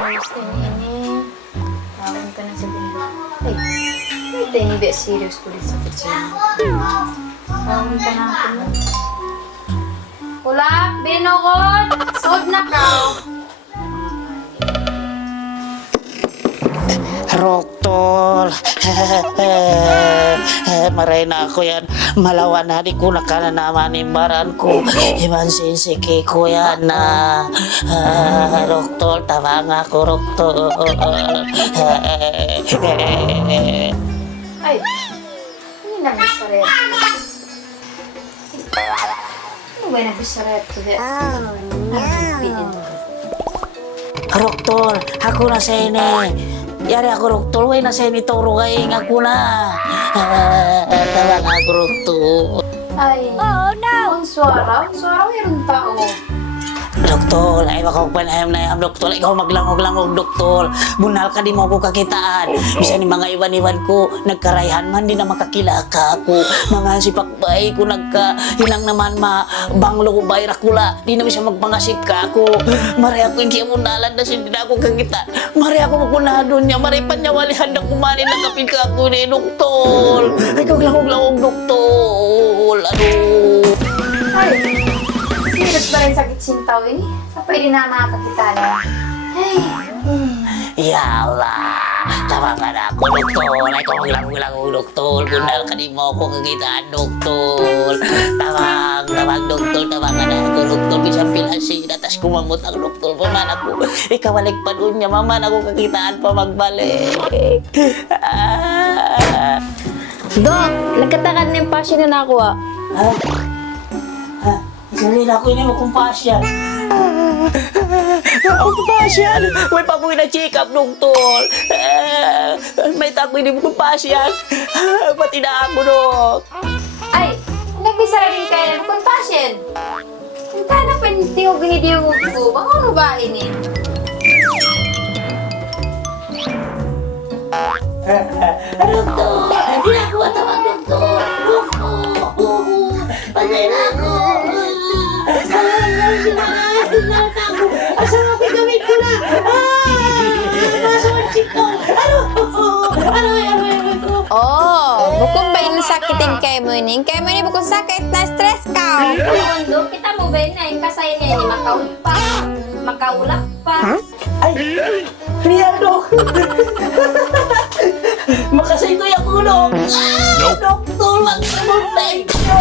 Gusto ini. Tawag ka na sabihin. Ay, ito yung ibe serious ko rin sa kutsina. Tawag ka na ako mo. Kulak, binukod! Sod na ka! Roktol. Maray na ako yan. Malawan na di ko na ka na naman imbaran ko. Iban sinsiki ko yan na. Roktol, tama nga ko, Roktol. Ay, hindi na bisaret. Ano ba na bisaret ko? Oh, no. Roktol, ako na sa ini. Yari ako, Roktol. Way na sa ini toro kay ako na. Tama nga ako, Roktol. Ay, oh no! Ang suara mayroon tao. Doktol, ay makapagpanayam na yan, Doktol. Ikaw maglangog-langog, Doktol. Bunal ka, di mo ko kakitaan. Bisa ni mga iwan-iwan ko, nagkarayhan man, di na makakilaka ako. Mga sipakbay ko, hinang naman banglo ko bay rakula. Di na bisa magpangasik ka ako. Maray ako hindi mo nalan na hindi na ako kakita. Maray ako makunado niya. Maray panyawalihan na kumanin na kapit ka ako ni Doktol. Ikaw langog-langog, Doktol. Ano? Ay, serious ba rin sakit sintaw ini? Sa pwede na makakakita niya. Ay, Ya Allah, tama ka na ako, Doktol. Ay, kung maglango-lango, Doktol. Bunal ka di mo ako kakitaan, Doktol. Tawag, Doktol. Tama ka na ako, Doktol. Bisang pilasin, atas kumamot ang Doktol. Paman ako, ikawalik pa doon niya. Maman ako kakitaan pa magbalik. Dok, nagkatakan ng passion na nakuha. Isali na ako yun mo kung pasyan. Ang pasyan! May pabuhay na check-up, Doktol. May takoy din mo kung pasyan. Pati na ako, Dok. ay, nagbisara rin kayo ng compassion. Ang kana pa hindi ko ginidiyo ko. Baka ano ba ini? Doktol! Hindi na ako matawag, Doktol. Patay na ako. Asal ako gamit ko na. Masakit ko. Ano ko? Oh, bukod ba yung sakitin kayo mo ini? Kayo mo ini bukod sakit na stress ka. Mundo, kita mo ba yun na yung kasaya niya ni makaulap pa. Ay, real, Dok. Makasay ko yung ulo. Doktol, mag-thank you.